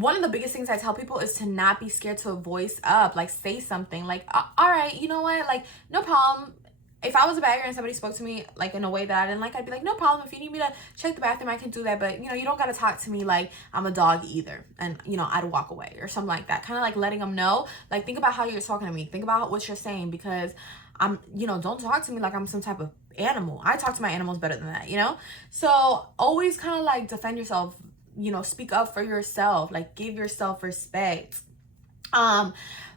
one of the biggest things I tell people is to not be scared to voice up, like say something like, all right, you know what, like no problem. If I was a bagger and somebody spoke to me like in a way that I didn't like, I'd be like, no problem. If you need me to check the bathroom, I can do that. But, you know, you don't got to talk to me like I'm a dog either. And, you know, I'd walk away or something like that. Kind of like letting them know, like, think about how you're talking to me. Think about what you're saying, because I'm, you know, don't talk to me like I'm some type of animal. I talk to my animals better than that, you know? So always kind of like defend yourself, you know, speak up for yourself, like give yourself respect.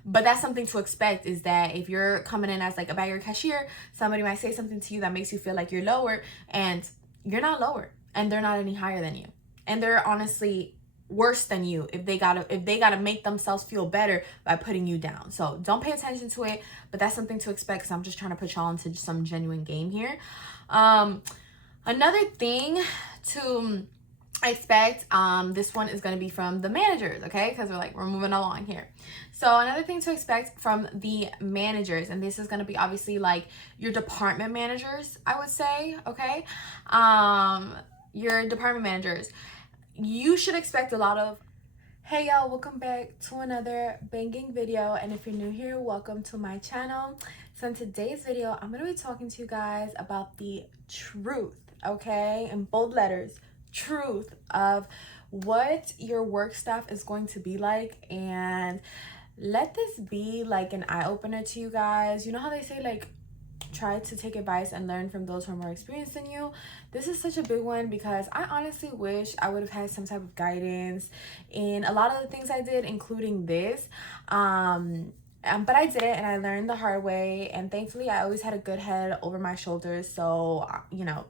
But that's something to expect, is that if you're coming in as like a bagger cashier, somebody might say something to you that makes you feel like you're lower, and you're not lower, and they're not any higher than you, and they're honestly worse than you if they gotta make themselves feel better by putting you down. So don't pay attention to it, but that's something to expect, because I'm just trying to put y'all into some genuine game here. Another thing to expect, this one is going to be from the managers, okay, because we're moving along here. So another thing to expect from the managers, and this is going to be obviously like your department managers, I would say, okay, your department managers, you should expect a lot of, hey y'all, welcome back to another banging video, and if you're new here, welcome to my channel. So in today's video, I'm going to be talking to you guys about the truth, okay, in bold letters, truth of what your work staff is going to be like. And let this be like an eye-opener to you guys. You know how they say, like, try to take advice and learn from those who are more experienced than you? This is such a big one, because I honestly wish I would have had some type of guidance in a lot of the things I did, including this. But I didn't, and I learned the hard way, and thankfully I always had a good head over my shoulders, so you know,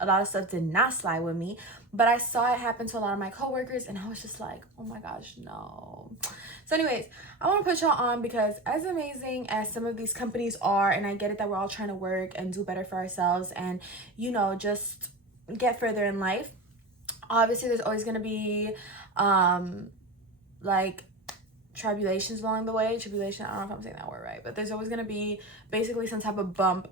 a lot of stuff did not slide with me. But I saw it happen to a lot of my coworkers, and I was just like, oh my gosh, no. So anyways, I want to put y'all on, because as amazing as some of these companies are, and I get it that we're all trying to work and do better for ourselves and, you know, just get further in life, obviously there's always going to be like tribulations along the way. I don't know if I'm saying that word right, but there's always going to be basically some type of bump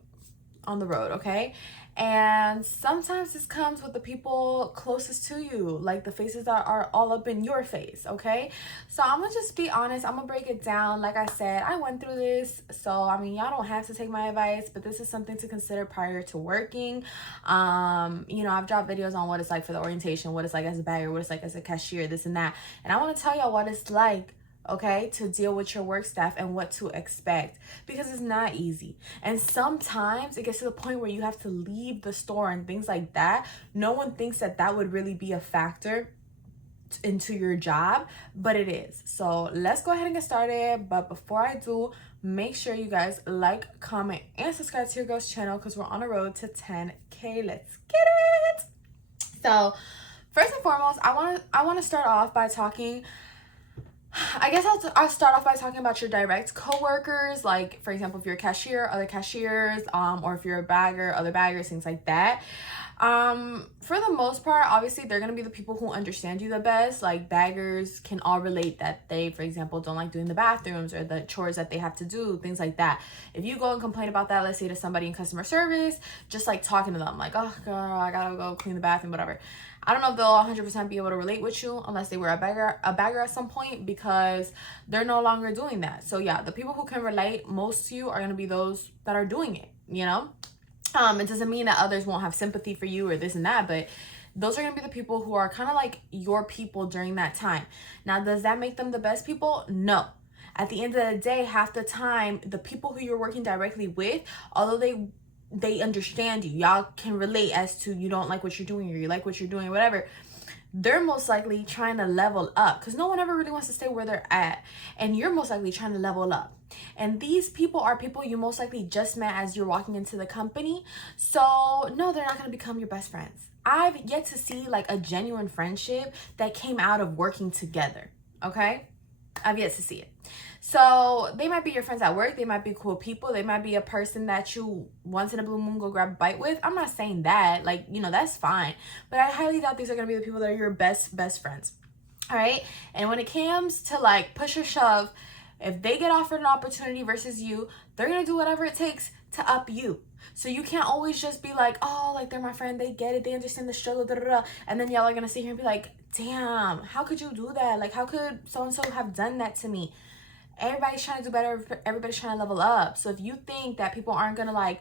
on the road, okay? And sometimes this comes with the people closest to you, like the faces that are all up in your face, okay? So I'm gonna just be honest, I'm gonna break it down. Like I said, I went through this, so I mean, y'all don't have to take my advice, but this is something to consider prior to working. You know, I've dropped videos on what it's like for the orientation, what it's like as a bagger, what it's like as a cashier, this and that, and I want to tell y'all what it's like, okay, to deal with your work staff and what to expect, because it's not easy. And sometimes it gets to the point where you have to leave the store and things like that. No one thinks that that would really be a factor into your job, but it is. So let's go ahead and get started. But before I do, make sure you guys like, comment, and subscribe to your girl's channel, because we're on the road to 10K. Let's get it. So first and foremost, I want to start off by talking, I guess I'll start off by talking about your direct coworkers. Like, for example, if you're a cashier, other cashiers, or if you're a bagger, other baggers, things like that. For the most part, obviously, they're going to be the people who understand you the best. Like, baggers can all relate that they, for example, don't like doing the bathrooms or the chores that they have to do, things like that. If you go and complain about that, let's say to somebody in customer service, just like talking to them, like, oh, girl, I gotta go clean the bathroom, whatever. I don't know if they'll 100% be able to relate with you unless they were a bagger at some point, because they're no longer doing that. So yeah, the people who can relate most to you are going to be those that are doing it, you know? It doesn't mean that others won't have sympathy for you or this and that, but those are going to be the people who are kind of like your people during that time. Now, does that make them the best people? No. At the end of the day, half the time, the people who you're working directly with, although they understand you, y'all can relate as to you don't like what you're doing or you like what you're doing, whatever, they're most likely trying to level up, because no one ever really wants to stay where they're at, and you're most likely trying to level up. And these people are people you most likely just met as you're walking into the company. So no, they're not going to become your best friends. I've yet to see like a genuine friendship that came out of working together, okay? I've yet to see it. So they might be your friends at work. They might be cool people. They might be a person that you once in a blue moon go grab a bite with. I'm not saying that, like, you know, that's fine. But I highly doubt these are going to be the people that are your best friends. All right. And when it comes to like push or shove, if they get offered an opportunity versus you, they're going to do whatever it takes to up you. So you can't always just be like, oh, like they're my friend, they get it, they understand the struggle, da, da, da. And then y'all are going to sit here and be like, damn, how could you do that? Like, how could so-and-so have done that to me? Everybody's trying to do better. Everybody's trying to level up. So if you think that people aren't gonna like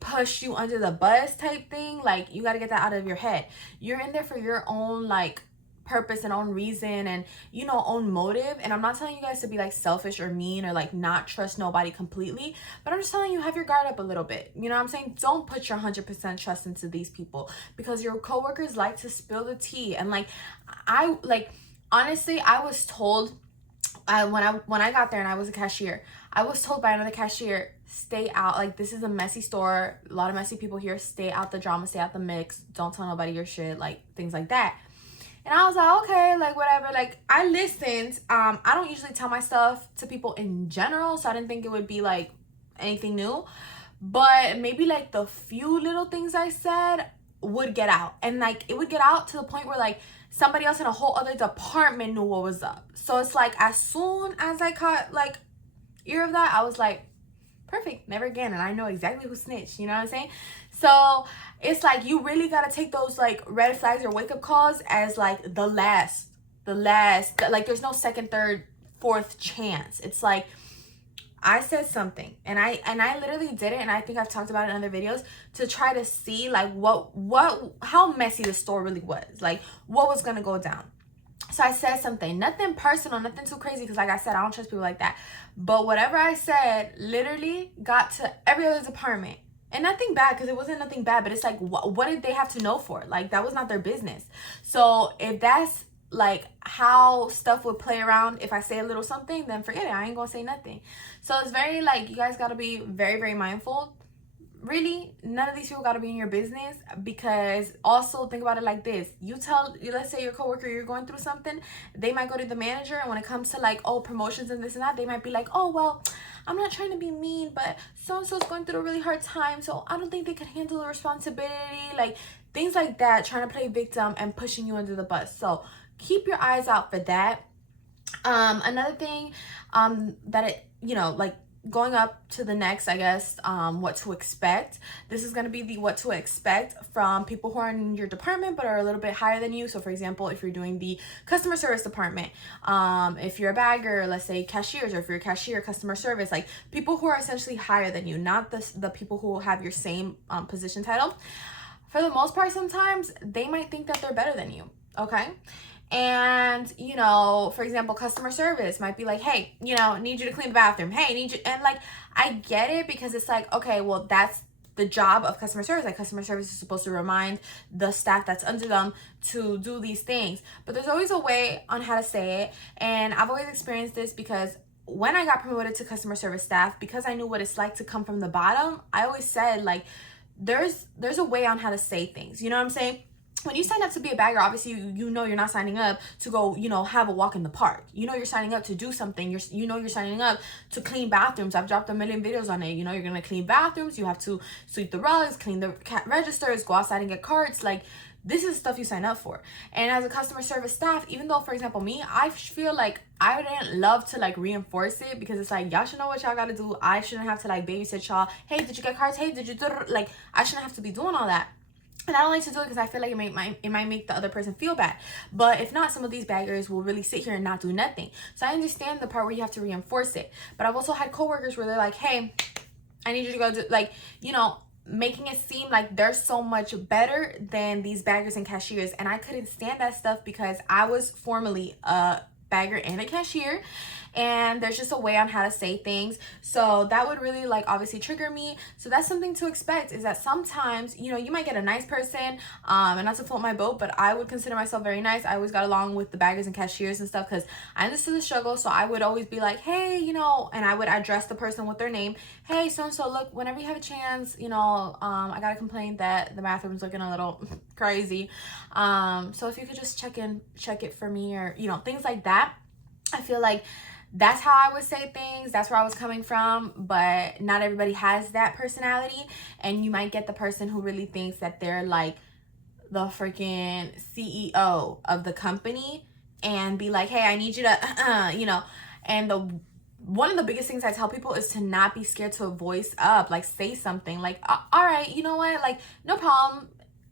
push you under the bus type thing, like, you got to get that out of your head. You're in there for your own like purpose and own reason and, you know, own motive. And I'm not telling you guys to be like selfish or mean or like not trust nobody completely, but I'm just telling you, have your guard up a little bit. You know what I'm saying? Don't put your 100% trust into these people, because your coworkers like to spill the tea. And like, honestly, I was told, when I got there and I was a cashier, I was told by another cashier, stay out. Like, this is a messy store, a lot of messy people here. Stay out the drama, stay out the mix. Don't tell nobody your shit, like things like that. And I was like, okay, like whatever. Like, I listened. I don't usually tell my stuff to people in general, so I didn't think it would be like anything new. But maybe like the few little things I said would get out, and like it would get out to the point where like somebody else in a whole other department knew what was up. So it's like, as soon as I caught like ear of that, I was like, perfect, never again. And I know exactly who snitched, you know what I'm saying? So it's like, you really got to take those like red flags or wake up calls as like the last, like there's no second, third, fourth chance. It's like, I said something and I literally did it, and I think I've talked about it in other videos, to try to see like how messy the store really was, like what was gonna go down. So I said something, nothing personal, nothing too crazy, because like I said, I don't trust people like that. But whatever I said literally got to every other department. And nothing bad, because it wasn't nothing bad, but it's like, what did they have to know for it? Like, that was not their business. So if that's like how stuff would play around, if I say a little something, then forget it. I ain't gonna say nothing. So it's very like, you guys gotta be very, very mindful. Really, none of these people got to be in your business, because also think about it like this. Let's say your coworker, you're going through something, they might go to the manager, and when it comes to like, oh, promotions and this and that, they might be like, oh, well, I'm not trying to be mean, but so-and-so's going through a really hard time, so I don't think they could handle the responsibility, like things like that, trying to play victim and pushing you under the bus. So keep your eyes out for that. Another thing that it, you know, like, going up to the next, I guess, what to expect. This is going to be the what to expect from people who are in your department but are a little bit higher than you. So for example, if you're doing the customer service department, if you're a bagger, let's say cashiers, or if you're a cashier, customer service, like people who are essentially higher than you, not the people who have your same position title. For the most part, sometimes they might think that they're better than you, okay? And, you know, for example, customer service might be like, hey, you know, need you to clean the bathroom. Hey, need you. And like, I get it, because it's like, okay, well, that's the job of customer service. Like, customer service is supposed to remind the staff that's under them to do these things. But there's always a way on how to say it. And I've always experienced this, because when I got promoted to customer service staff, because I knew what it's like to come from the bottom, I always said, like, there's a way on how to say things. You know what I'm saying? When you sign up to be a bagger, obviously you know you're not signing up to go, you know, have a walk in the park. You know you're signing up to do something. You're signing up to clean bathrooms. I've dropped a million videos on it. You know, you're gonna clean bathrooms. You have to sweep the rugs, clean the registers, go outside and get carts. Like, this is stuff you sign up for. And as a customer service staff, even though, for example, me, I feel like I didn't love to like reinforce it, because it's like, y'all should know what y'all gotta do. I shouldn't have to like babysit y'all. Hey, did you get cards? Hey, did you do, like, I shouldn't have to be doing all that. And I don't like to do it, because I feel like it might make the other person feel bad. But if not, some of these baggers will really sit here and not do nothing. So I understand the part where you have to reinforce it. But I've also had coworkers where they're like, hey, I need you to go do, like, you know, making it seem like they're so much better than these baggers and cashiers. And I couldn't stand that stuff, because I was formerly a bagger and a cashier, and there's just a way on how to say things. So that would really like obviously trigger me. So that's something to expect, is that sometimes, you know, you might get a nice person, and not to float my boat, but I would consider myself very nice. I always got along with the baggers and cashiers and stuff, because I understood the struggle. So I would always be like, hey, you know, and I would address the person with their name. Hey, so look, whenever you have a chance, you know, I got a complaint that the bathroom's looking a little crazy. So if you could just check it for me, or, you know, things like that. I feel like that's how I would say things. That's where I was coming from. But not everybody has that personality. And you might get the person who really thinks that they're like the freaking CEO of the company, and be like, hey, I need you to, you know. And one of the biggest things I tell people is to not be scared to voice up, like say something like, all right, you know what, like, no problem.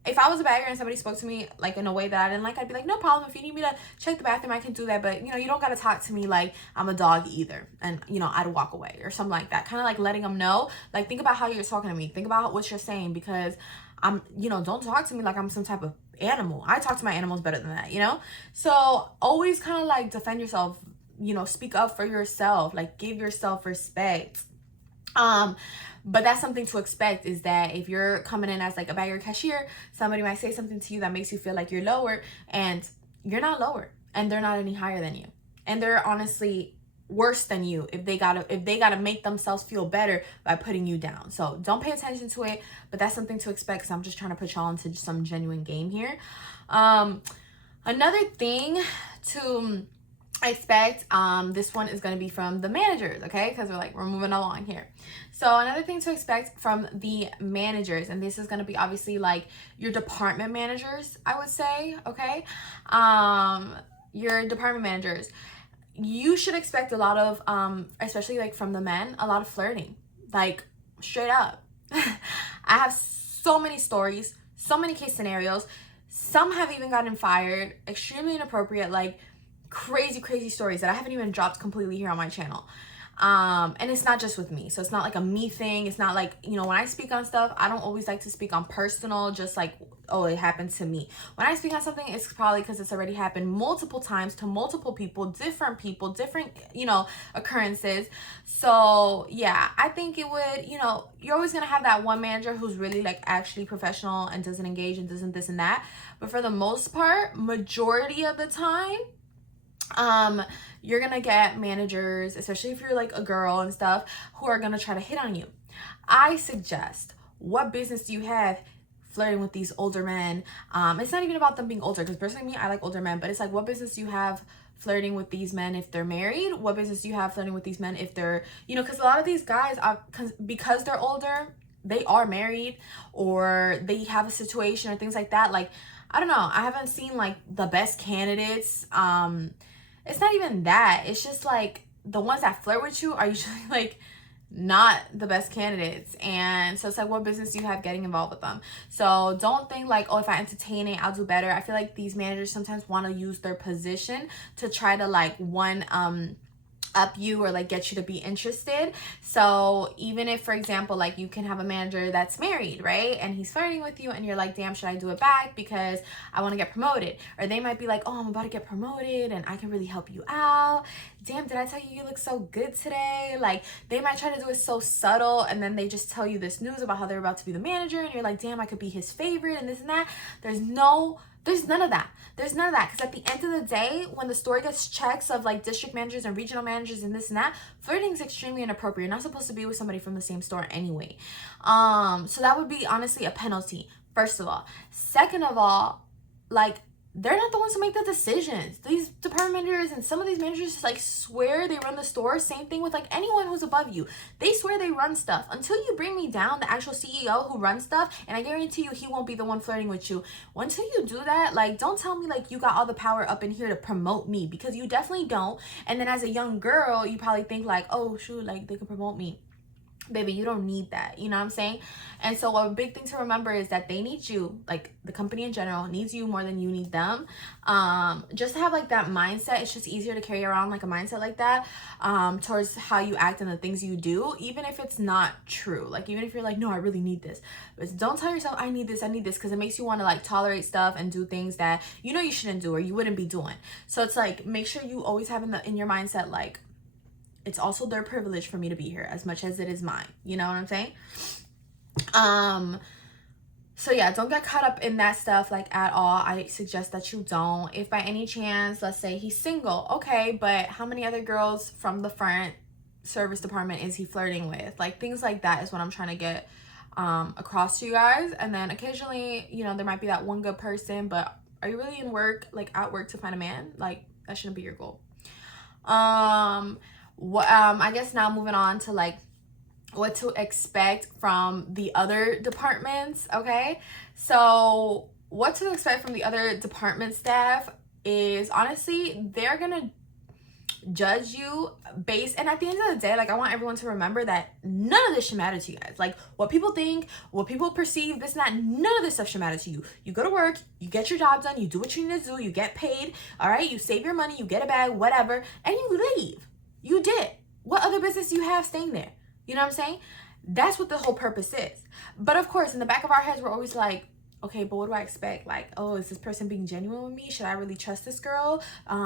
if I was a bagger and somebody spoke to me like in a way that I didn't like, I'd be like, no problem. If you need me to check the bathroom, I can do that. But, you know, you don't got to talk to me like I'm a dog either. And, you know, I'd walk away or something like that. Kind of like letting them know, like, think about how you're talking to me. Think about what you're saying, because I'm, you know, don't talk to me like I'm some type of animal. I talk to my animals better than that, you know? So always kind of like defend yourself, you know, speak up for yourself, like give yourself respect. But that's something to expect, is that if you're coming in as like a bagger cashier, somebody might say something to you that makes you feel like you're lower, and you're not lower, and they're not any higher than you, and they're honestly worse than you if they gotta make themselves feel better by putting you down. So don't pay attention to it, but that's something to expect, because I'm just trying to put y'all into some genuine game here. Another thing to expect, this one is going to be from the managers, okay, because we're moving along here. So another thing to expect from the managers, and this is going to be obviously like your department managers, I would say, okay, your department managers, you should expect a lot of especially like from the men, a lot of flirting, like straight up. I have so many stories, so many case scenarios. Some have even gotten fired, extremely inappropriate, like crazy stories that I haven't even dropped completely here on my channel. And it's not just with me, so it's not like a me thing. It's not like, you know, when I speak on stuff, I don't always like to speak on personal, just like, oh, it happened to me. When I speak on something, it's probably because it's already happened multiple times to multiple people, different, you know, occurrences. So yeah, I think it would, you know, you're always gonna have that one manager who's really like actually professional and doesn't engage and doesn't this and that, but for the most part, majority of the time, you're gonna get managers, especially if you're like a girl and stuff, who are gonna try to hit on you. I suggest, what business do you have flirting with these older men? It's not even about them being older, because personally, me, I like older men, but it's like, what business do you have flirting with these men if they're married? What business do you have flirting with these men if they're, you know, because a lot of these guys are, because they're older, they are married, or they have a situation or things like that. Like, I don't know, I haven't seen like the best candidates. It's not even that. It's just like the ones that flirt with you are usually like not the best candidates. And so it's like, what business do you have getting involved with them? So don't think like, oh, if I entertain it, I'll do better. I feel like these managers sometimes want to use their position to try to like up you, or like get you to be interested. So even if, for example, like you can have a manager that's married, right, and he's flirting with you, and you're like, damn, should I do it back because I want to get promoted? Or they might be like, oh, I'm about to get promoted and I can really help you out. Damn, did I tell you look so good today? Like, they might try to do it so subtle, and then they just tell you this news about how they're about to be the manager, and you're like, damn, I could be his favorite and this and that. There's none of that. There's none of that. Because at the end of the day, when the story gets checks of like district managers and regional managers and this and that, flirting is extremely inappropriate. You're not supposed to be with somebody from the same store anyway. So that would be honestly a penalty, first of all. Second of all, like, they're not the ones who make the decisions. These department managers and some of these managers like swear they run the store. Same thing with like anyone who's above you. They swear they run stuff. Until you bring me down, the actual CEO who runs stuff, and I guarantee you he won't be the one flirting with you. Until you do that, like, don't tell me like you got all the power up in here to promote me, because you definitely don't. And then as a young girl, you probably think like, oh shoot, like they can promote me. Baby, you don't need that. You know what I'm saying? And so a big thing to remember is that they need you, like the company in general needs you more than you need them. Just to have like that mindset, it's just easier to carry around like a mindset like that towards how you act and the things you do, even if it's not true. Like, even if you're like, no, I really need this, but don't tell yourself I need this, because it makes you want to like tolerate stuff and do things that you know you shouldn't do or you wouldn't be doing. So it's like, make sure you always have in your mindset, like, it's also their privilege for me to be here as much as it is mine. You know what I'm saying? So yeah, don't get caught up in that stuff like at all. I suggest that you don't. If by any chance, let's say he's single, okay, but how many other girls from the front service department is he flirting with? Like, things like that is what I'm trying to get across to you guys. And then occasionally, you know, there might be that one good person, but are you really in work, like at work, to find a man? Like, that shouldn't be your goal. I guess now moving on to like what to expect from the other departments. Okay, so what to expect from the other department staff is, honestly, they're gonna judge you based, and at the end of the day, like, I want everyone to remember that none of this should matter to you guys. Like, what people think, what people perceive, this and that, none of this stuff should matter to you. You go to work, you get your job done, you do what you need to do, you get paid, all right? You save your money, you get a bag, whatever, and you leave. You did. What other business do you have staying there? You know what I'm saying? That's what the whole purpose is. But of course, in the back of our heads, we're always like, okay, but what do I expect? Like, oh, is this person being genuine with me? Should I really trust this girl?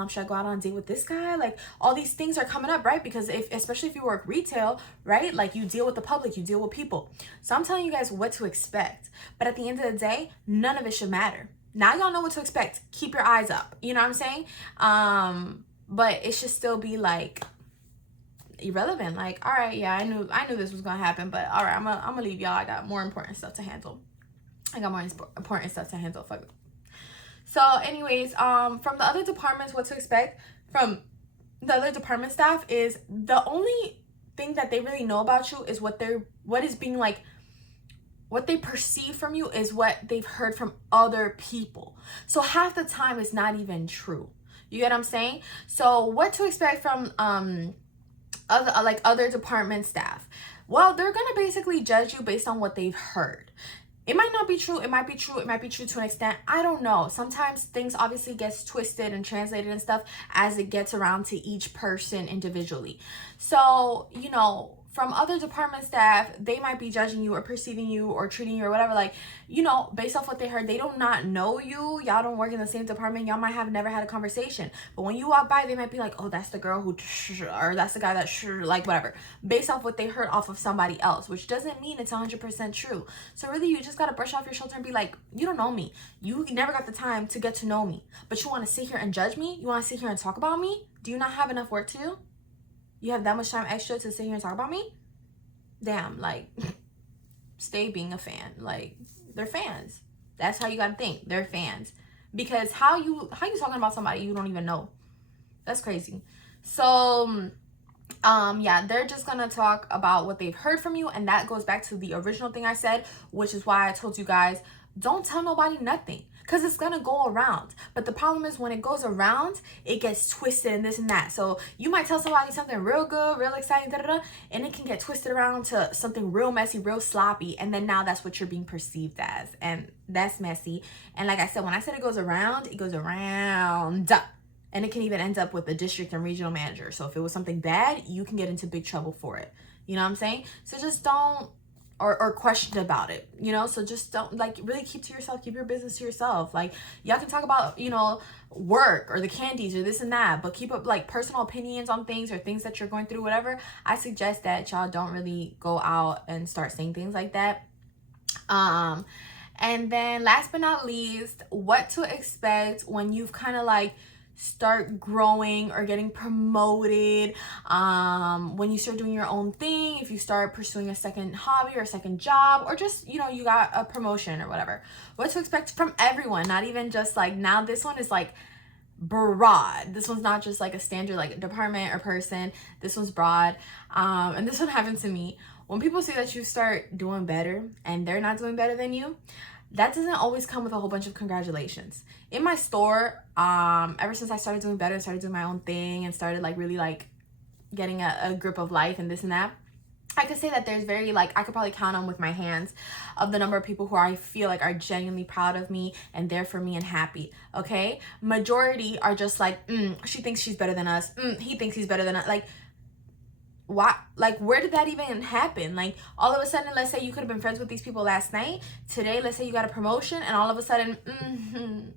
Should I go out on a date with this guy? Like, all these things are coming up, right? Because especially if you work retail, right? Like, you deal with the public, you deal with people. So I'm telling you guys what to expect. But at the end of the day, none of it should matter. Now y'all know what to expect. Keep your eyes up. You know what I'm saying? But it should still be like irrelevant. Like, all right, yeah, I knew this was gonna happen, but all right, I'm gonna leave y'all. I got more important stuff to handle. Fuck it. So anyways, from the other departments, what to expect from the other department staff is the only thing that they really know about you is what they perceive from you is what they've heard from other people. So half the time it's not even true. You get what I'm saying? So what to expect from other department staff? Well, they're gonna basically judge you based on what they've heard. It might not be true. It might be true. It might be true to an extent. I don't know. Sometimes things obviously gets twisted and translated and stuff as it gets around to each person individually. So, you know, from other department staff, they might be judging you or perceiving you or treating you or whatever, like, you know, based off what they heard. They do not know you. Y'all don't work in the same department. Y'all might have never had a conversation. But when you walk by, they might be like, oh, that's the girl who, or that's the guy that, like, whatever. Based off what they heard off of somebody else, which doesn't mean it's 100% true. So really, you just got to brush off your shoulder and be like, you don't know me. You never got the time to get to know me. But you want to sit here and judge me? You want to sit here and talk about me? Do you not have enough work to do? You have that much time extra to sit here and talk about me? Damn, like, stay being a fan. Like, they're fans. That's how you gotta think. They're fans. Because how you talking about somebody you don't even know? That's crazy. So, yeah, they're just gonna talk about what they've heard from you, and that goes back to the original thing I said, which is why I told you guys, don't tell nobody nothing, because it's gonna go around. But the problem is when it goes around, it gets twisted and this and that. So you might tell somebody something real good, real exciting, and it can get twisted around to something real messy, real sloppy, and then now that's what you're being perceived as, and that's messy. And like I said, when I said it goes around, and it can even end up with the district and regional manager. So if it was something bad, you can get into big trouble for it. You know what I'm saying? So just don't or question about it, you know? So just don't, like, really keep to yourself, keep your business to yourself. Like, y'all can talk about, you know, work or the candies or this and that, but keep up, like, personal opinions on things or things that you're going through, whatever. I suggest that y'all don't really go out and start saying things like that. And then last but not least, what to expect when you've kind of like start growing or getting promoted, when you start doing your own thing, if you start pursuing a second hobby or a second job, or just, you know, you got a promotion or whatever. What to expect from everyone, not even just like, now this one is like broad. This one's not just like a standard like department or person. This one's broad. And this one happened to me. When people say that you start doing better and they're not doing better than you, that doesn't always come with a whole bunch of congratulations. In my store, ever since I started doing better, started doing my own thing and started like really like getting a grip of life and this and that, I could say that there's very like, I could probably count on with my hands of the number of people who I feel like are genuinely proud of me and there for me and happy. Okay, majority are just like, she thinks she's better than us, he thinks he's better than us. Like, why? Like, where did that even happen? Like, all of a sudden, let's say you could have been friends with these people last night. Today, let's say you got a promotion, and all of a sudden,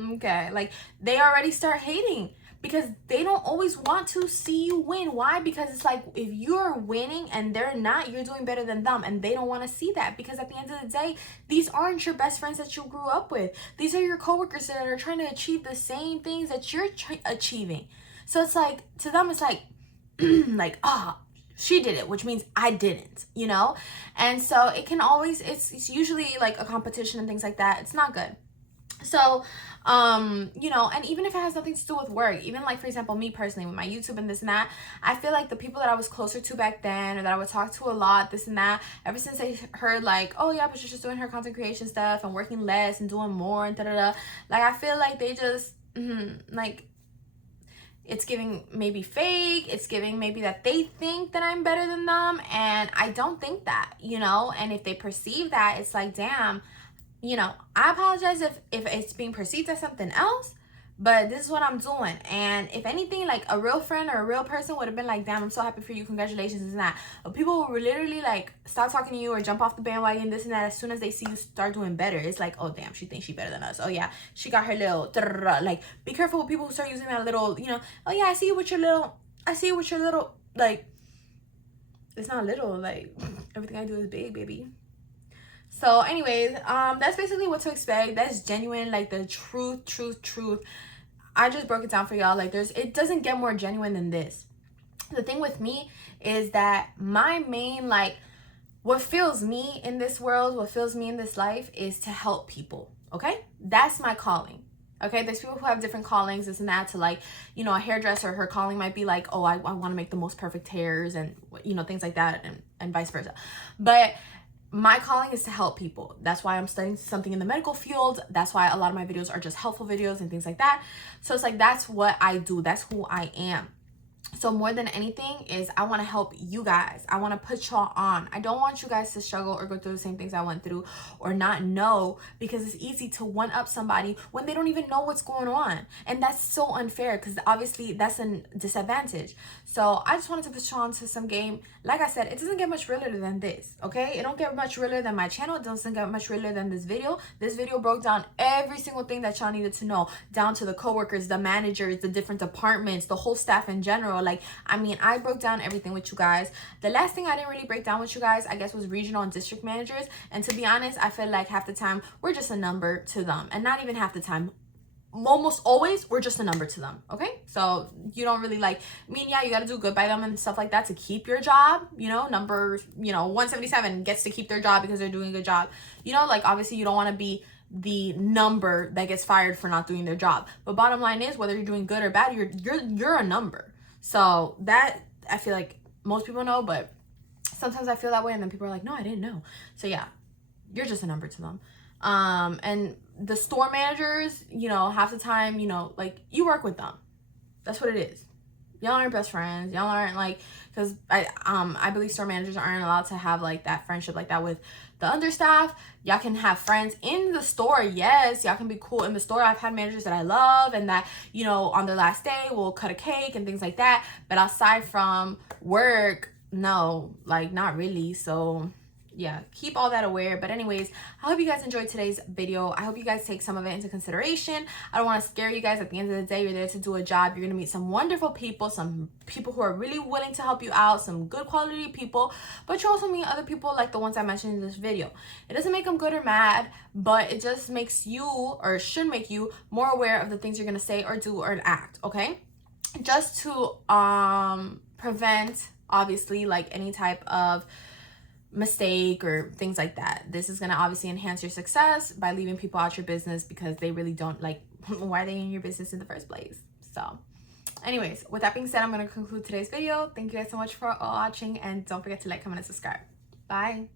okay, like, they already start hating because they don't always want to see you win. Why? Because it's like, if you're winning and they're not, you're doing better than them, and they don't want to see that, because at the end of the day, these aren't your best friends that you grew up with. These are your coworkers that are trying to achieve the same things that you're achieving. So it's like, to them, it's like, like, she did it, which means I didn't, you know? And so it can always, it's usually like a competition and things like that. It's not good. So, you know, and even if it has nothing to do with work, even like, for example, me personally with my YouTube and this and that, I feel like the people that I was closer to back then, or that I would talk to a lot, this and that, ever since I heard like, oh yeah, Patricia's doing her content creation stuff and working less and doing more and like, I feel like they just, like, It's giving maybe fake. It's giving maybe that they think that I'm better than them. And I don't think that, you know? And if they perceive that, it's like, damn, you know, I apologize if it's being perceived as something else, but this is what I'm doing. And if anything, like a real friend or a real person would have been like, damn, I'm so happy for you, congratulations, and that. But people will literally like stop talking to you or jump off the bandwagon, this and that, as soon as they see you start doing better. It's like, oh damn, she thinks she better than us. Oh yeah, she got her little like, be careful with people who start using that little, you know, oh yeah, I see you with your little, like, it's not little, like everything I do is big, baby. So anyways, that's basically what to expect. That's genuine, like the truth. I just broke it down for y'all. Like it doesn't get more genuine than this. The thing with me is that my main, like, what fills me in this world, what fills me in this life is to help people. Okay, that's my calling. Okay, there's people who have different callings, this and that. To, like, you know, a hairdresser, her calling might be like, oh, I want to make the most perfect hairs, and, you know, things like that, and vice versa. But my calling is to help people. That's why I'm studying something in the medical field. That's why a lot of my videos are just helpful videos and things like that. So it's like, that's what I do. That's who I am. So more than anything is I want to help you guys. I want to put y'all on. I don't want you guys to struggle or go through the same things I went through, or not know, because it's easy to one up somebody when they don't even know what's going on. And that's so unfair, because obviously that's a disadvantage. So I just wanted to put y'all onto some game. Like I said, it doesn't get much realer than this, okay? It don't get much realer than my channel. It doesn't get much realer than this video. This video broke down every single thing that y'all needed to know, down to the coworkers, the managers, the different departments, the whole staff in general. Like, I mean, I broke down everything with you guys. The last thing I didn't really break down with you guys, I guess, was regional and district managers. And to be honest, I feel like half the time we're just a number to them. And not even half the time, almost always we're just a number to them. Okay, so you don't really, like, I mean, yeah, you got to do good by them and stuff like that to keep your job, you know. Number, you know, 177 gets to keep their job because they're doing a good job, you know. Like, obviously you don't want to be the number that gets fired for not doing their job, but bottom line is, whether you're doing good or bad, you're a number. So that, I feel like most people know, but sometimes I feel that way, and then people are like, no, I didn't know. So yeah, you're just a number to them. And the store managers, you know, half the time, you know, like, you work with them. That's what it is. Y'all aren't best friends. Y'all aren't, like, because I believe store managers aren't allowed to have, like, that friendship like that with the understaff. Y'all can have friends in the store. Yes, y'all can be cool in the store. I've had managers that I love, and that, you know, on their last day will cut a cake and things like that. But outside from work, no, like, not really. So yeah, keep all that aware. But anyways, I hope you guys enjoyed today's video. I hope you guys take some of it into consideration. I don't want to scare you guys. At the end of the day, you're there to do a job. You're going to meet some wonderful people, some people who are really willing to help you out, some good quality people, but you also meet other people like the ones I mentioned in this video. It doesn't make them good or mad, but it just makes you, or should make you, more aware of the things you're going to say or do or act, okay? Just to prevent, obviously, like, any type of mistake or things like that. This is going to obviously enhance your success by leaving people out your business because they really don't, like, why are they in your business in the first place? So anyways, with that being said, I'm going to conclude today's video. Thank you guys so much for watching, and don't forget to like, comment, and subscribe. Bye.